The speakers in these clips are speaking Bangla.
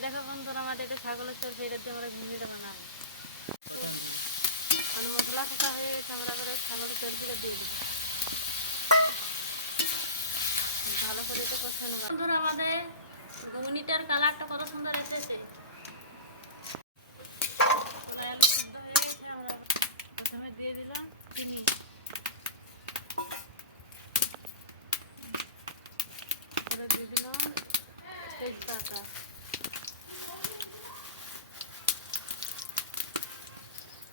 এই দেখো বন্ধুরা, আমাদের এটা ছাগলের তরফি, এটাতে আমরা ঘুগনিটা বানাই। মানে মশলা কষা হয়ে গেছে, আমরা আবার ছাগলের তরফিটা দিয়ে দেবো। ভালো করে এটা কষানো। বন্ধুরা, আমাদের ঘুগনিটার কালারটা কত সুন্দর এসেছে। সিদ্ধ হয়ে গেছে, আমরা প্রথমে দিয়ে দিলাম চিনি, তারপরে দিয়ে দিলাম তেজপাতা,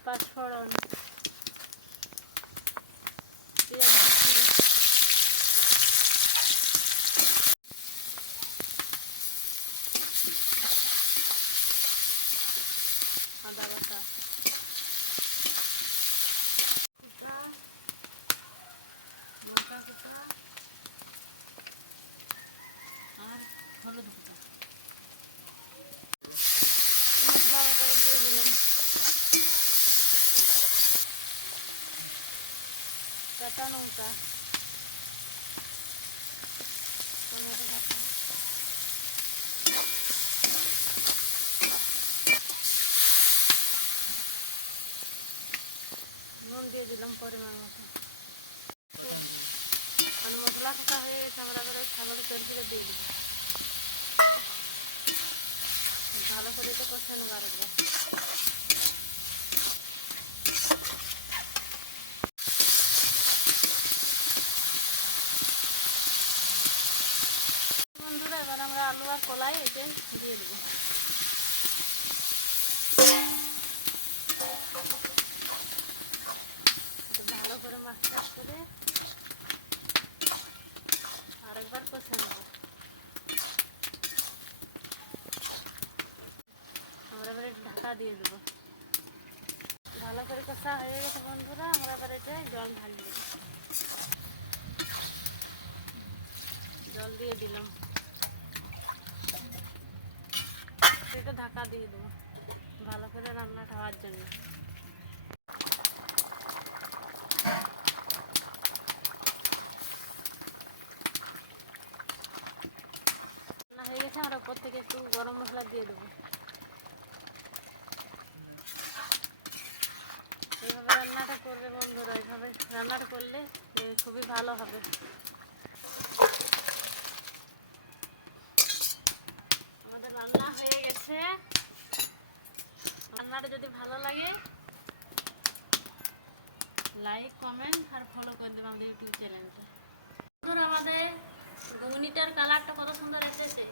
পাঁচফোড়ন, পেঁয়াজ কুচি, আদা বাটা, লঙ্কা কুচা আর হলুদ কুচা। মশলা বাটা দিয়ে দিলাম, কাঁচা লঙ্কা, টমেটো কাটা, নুন দিয়ে দিলাম পরিমাণ মতো। মানে মশলা কষা হয়ে গেছে, আমরা আবার ছাগলের তরফিটা দিয়ে দেবো। ভালো করে এটা কষানো আরেকবার। বন্ধুরা, এবার আমরা আলু আর কলাই এতে দিয়ে দেবো। ভালো করে মাছটা করে আরেকবার কষে নেব। আমরা এবার ঢাকা দিয়ে দেবো। ভালো করে কষা হয়ে গেছে বন্ধুরা, আমরা এবার এটা জল ঢালি দেবো। জল দিয়ে দিলাম, এটা ঢাকা দিয়ে দেবো ভালো করে রান্নাটা হওয়ার জন্য। রান্না হয়ে গেছে, আমরা উপর থেকে একটু গরম মশলা দিয়ে দেবো। এইভাবে রান্নাটা করবে বন্ধুরা, এইভাবে রান্নাটা করলে খুবই ভালো হবে। আমাদের রান্না হয়ে গেছে। রান্নাটা যদি ভালো লাগে লাইক, কমেন্ট আর ফলো করে দেবো আমাদের ইউটিউব চ্যানেলটা। আমাদের ঘুগনিটার কালারটা কত সুন্দর এসেছে।